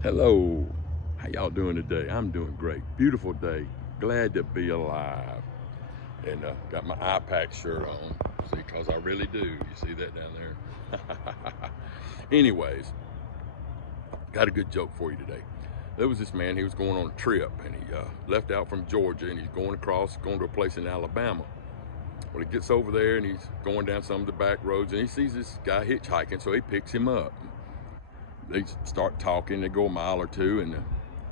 Hello, how y'all doing today? I'm doing great. Beautiful day. Glad to be alive. And got my eye pack shirt on. See, because I really do. You see that down there? Anyways, got a good joke for you today. There was this man, he was going on a trip, and he left out from Georgia, and he's going to a place in Alabama. Well, he gets over there, and he's going down some of the back roads, and he sees this guy hitchhiking, so he picks him up. They start talking, they go a mile or two, and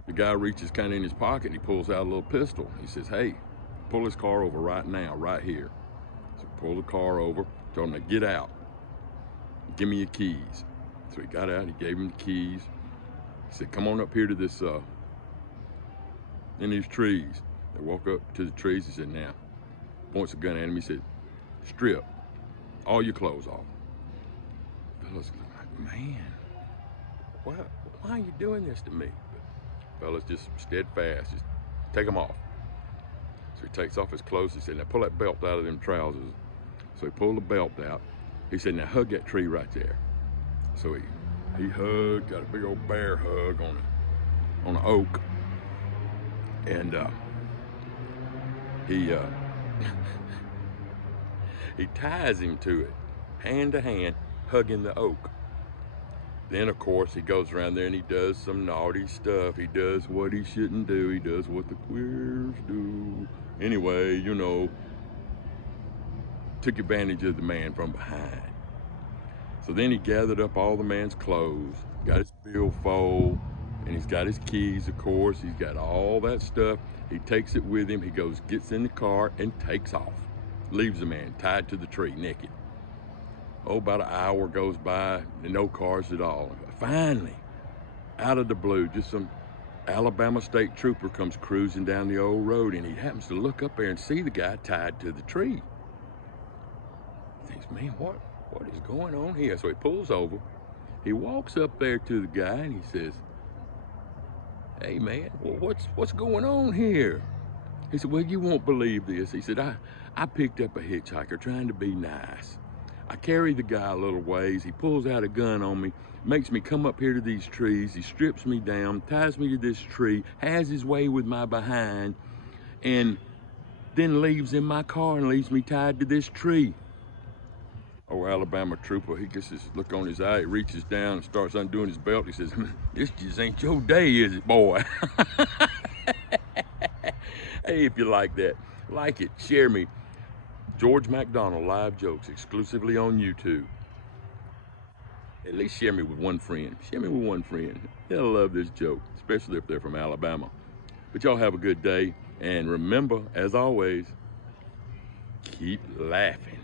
the guy reaches kind of in his pocket, and he pulls out a little pistol. He says, "Hey, pull his car over right now, right here." So pull the car over, told him to get out, give me your keys. So he got out, he gave him the keys. He said, "Come on up here to this, in these trees." They walk up to the trees. He said, "Now," points a gun at him. He said, "Strip all your clothes off." Fellas like, "Man, why are you doing this to me?" But fellas just steadfast, just take them off. So he takes off his clothes. He said, "Now pull that belt out of them trousers." So he pulled the belt out. He said, "Now hug that tree right there." So he hugged, got a big old bear hug on an oak, and he he ties him to it, hand to hand, hugging the oak. Then, of course, he goes around there and he does some naughty stuff. He does what he shouldn't do. He does what the queers do. Anyway, took advantage of the man from behind. So then he gathered up all the man's clothes, got his billfold, and he's got his keys, of course. He's got all that stuff. He takes it with him. He goes, gets in the car, and takes off. Leaves the man tied to the tree, naked. Oh, about an hour goes by, and no cars at all. Finally, out of the blue, just some Alabama state trooper comes cruising down the old road, and he happens to look up there and see the guy tied to the tree. He thinks, "Man, what is going on here?" So he pulls over. He walks up there to the guy, and he says, "Hey, man, what's going on here?" He said, "Well, you won't believe this." He said, I picked up a hitchhiker trying to be nice. I carry the guy a little ways. He pulls out a gun on me, makes me come up here to these trees. He strips me down, ties me to this tree, has his way with my behind, and then leaves in my car and leaves me tied to this tree." Oh, Alabama trooper, he gets this look on his eye. He reaches down and starts undoing his belt. He says, "This just ain't your day, is it, boy?" Hey, if you like that, like it, share me. George McDonald live jokes exclusively on YouTube. At least share me with one friend. Share me with one friend. They'll love this joke, especially if they're from Alabama. But y'all have a good day. And remember, as always, keep laughing.